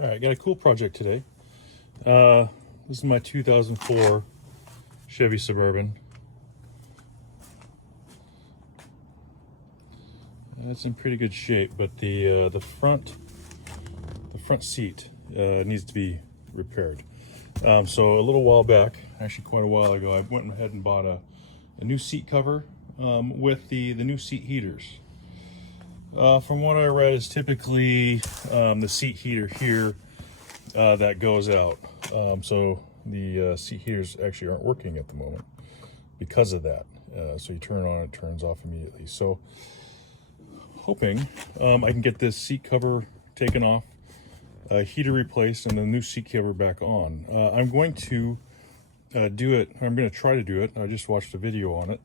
All right, got a cool project today. This is my 2004 Chevy Suburban. It's in pretty good shape, but the front seat needs to be repaired. So a little while back, actually quite a while ago, I went ahead and bought a new seat cover with the new seat heaters. From what I read, is typically the seat heater here that goes out. So the seat heaters actually aren't working at the moment because of that. So you turn it on, it turns off immediately. So hoping I can get this seat cover taken off, heater replaced, and the new seat cover back on. I'm going to do it. I'm going to try to do it. I just watched a video on it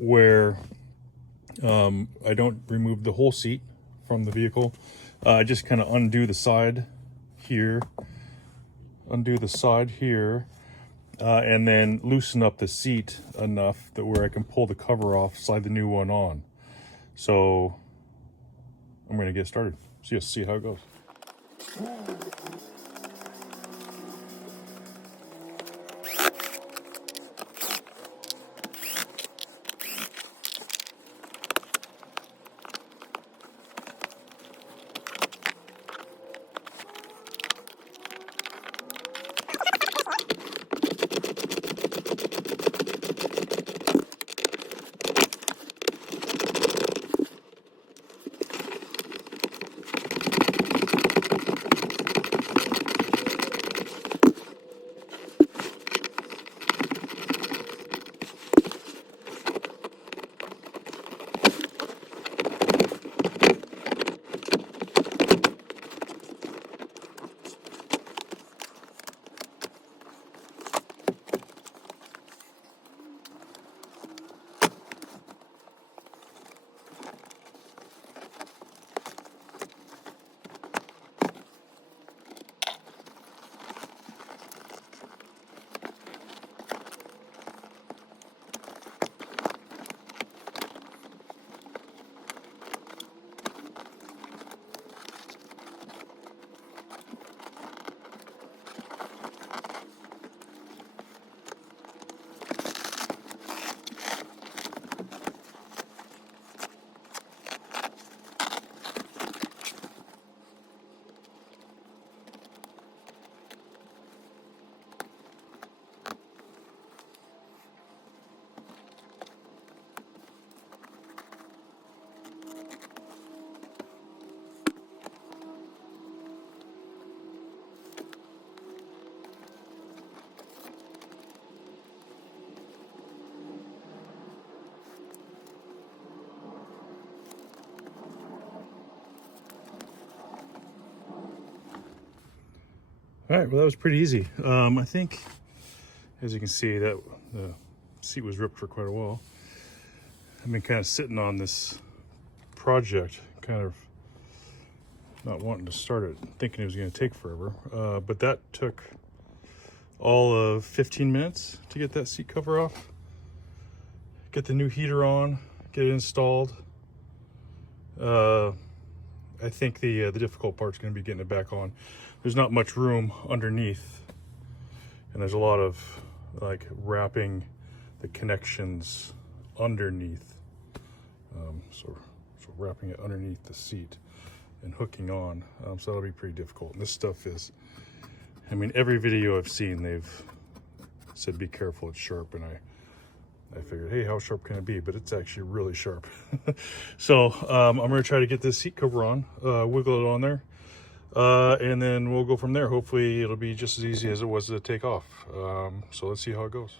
where I don't remove the whole seat from the vehicle. I just kind of undo the side here, and then loosen up the seat enough that where I can pull the cover off, slide the new one on. So I'm going to get started. So you'll see how it goes. All right, well, that was pretty easy. I think, as you can see, that the seat was ripped for quite a while. I've been kind of sitting on this project, kind of not wanting to start it, thinking it was going to take forever. But that took all of 15 minutes to get that seat cover off, get the new heater on, get it installed. I think the difficult part's going to be getting it back on. There's not much room underneath, and there's a lot of like wrapping the connections underneath. So wrapping it underneath the seat and hooking on. So that'll be pretty difficult. And this stuff is, I mean, every video I've seen, they've said be careful, it's sharp, and I figured, hey, how sharp can it be? But it's actually really sharp. So I'm gonna try to get this seat cover on, wiggle it on there, and then we'll go from there. Hopefully it'll be just as easy as it was to take off. So let's see how it goes.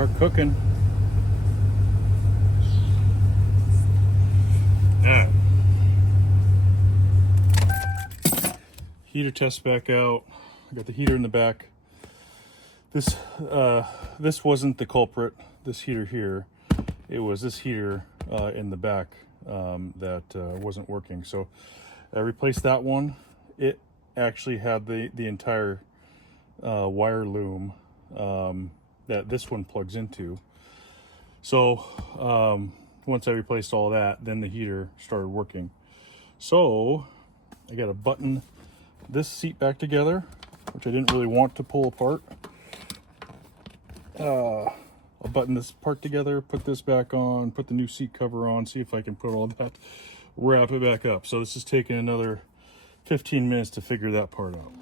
are cooking. Alright. Heater test back out. I got the heater in the back. This wasn't the culprit, this heater here. It was this heater in the back that wasn't working. So I replaced that one. It actually had the entire wire loom that this one plugs into. So once I replaced all that, then the heater started working. So I got to button this seat back together, which I didn't really want to pull apart. I'll button this part together, put this back on, put the new seat cover on, see if I can put all that, wrap it back up. So this is taking another 15 minutes to figure that part out.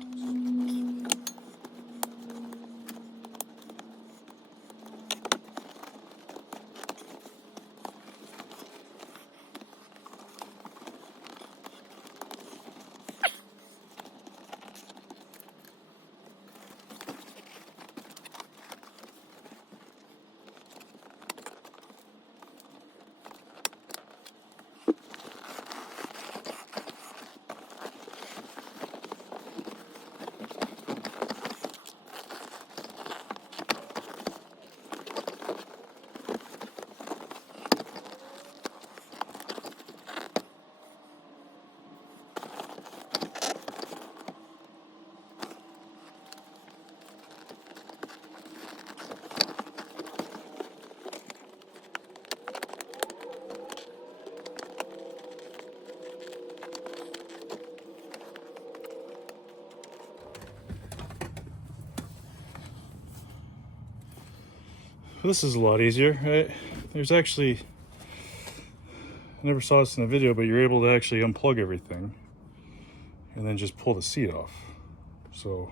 This is a lot easier, right? There's actually, I never saw this in the video, but you're able to actually unplug everything and then just pull the seat off. So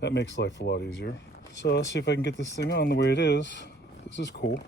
that makes life a lot easier. So let's see if I can get this thing on the way it is. This is cool.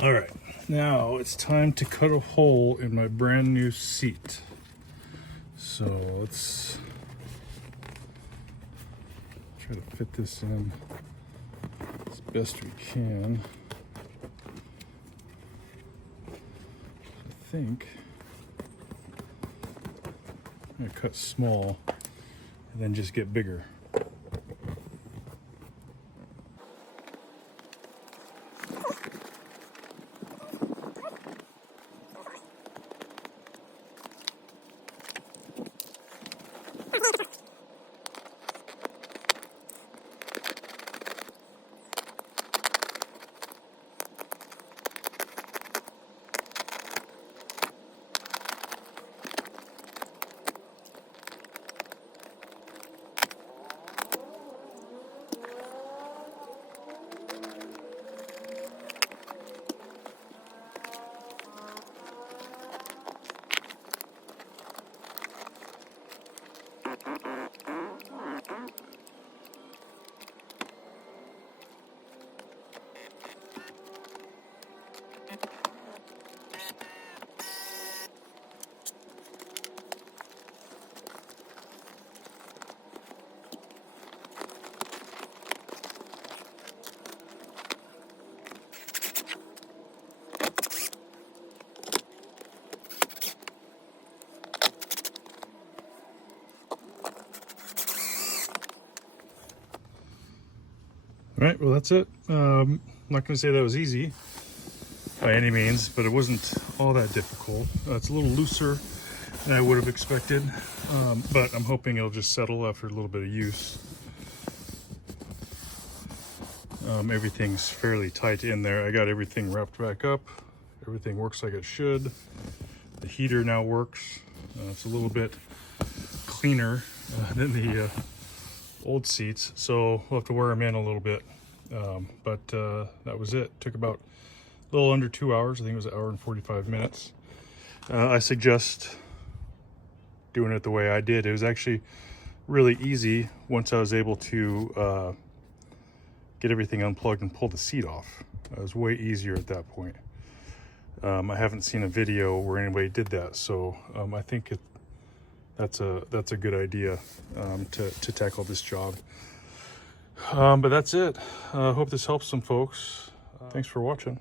All right, now it's time to cut a hole in my brand new seat. So let's try to fit this in as best we can. I think I'm gonna cut small and then just get bigger. All right, well, that's it. I'm not going to say that was easy by any means, but it wasn't all that difficult. It's a little looser than I would have expected, but I'm hoping it'll just settle after a little bit of use. Everything's fairly tight in there. I got everything wrapped back up. Everything works like it should. The heater now works. It's a little bit cleaner than the old seats, so we'll have to wear them in a little bit. But that was it. Took about a little under 2 hours. I think it was an hour and 45 minutes. I suggest doing it the way I did. It was actually really easy once I was able to get everything unplugged and pull the seat off. It was way easier at that point. I haven't seen a video where anybody did that, so I think that's a good idea to tackle this job. But that's it. I hope this helps some folks. Thanks for watching.